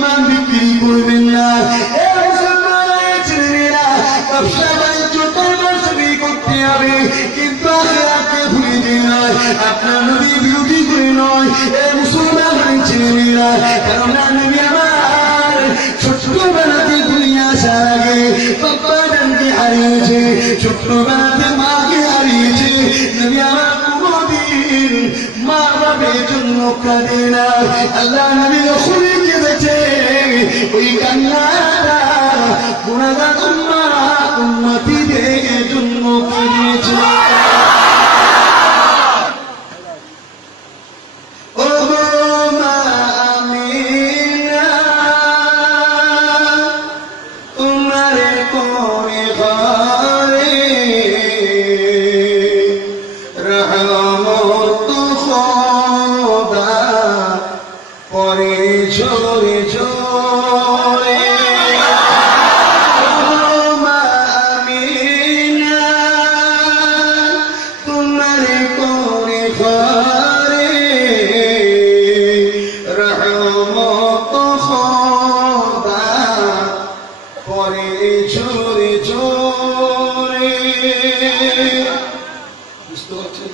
ইমান বিক্রি করবেন না। ছেলেমেয়েরা ব্যবসা বাণিজ্য করতে হবে, কিন্তু আখিরাতকে ভুলে যেও না। আপনার নবী বিউটি করে নয় এ মুসলমান ছেলেমেয়েরা, কারণ নবী আমার ছোট্টবেলাতে দুনিয়া আসার আগে বাবা ডানকে হারিয়েছে, ছোট্টবেলাতে মাকে হারিয়েছে। নবী আমার কোনদিন মা বাবার জন্য কাঁদে না। আল্লাহ নবী যখন কেঁদেছে ওই কান্নাটা গুনাহগার উম্মতীদের জন্য কেঁদেছে। বুঝতে পারছেন?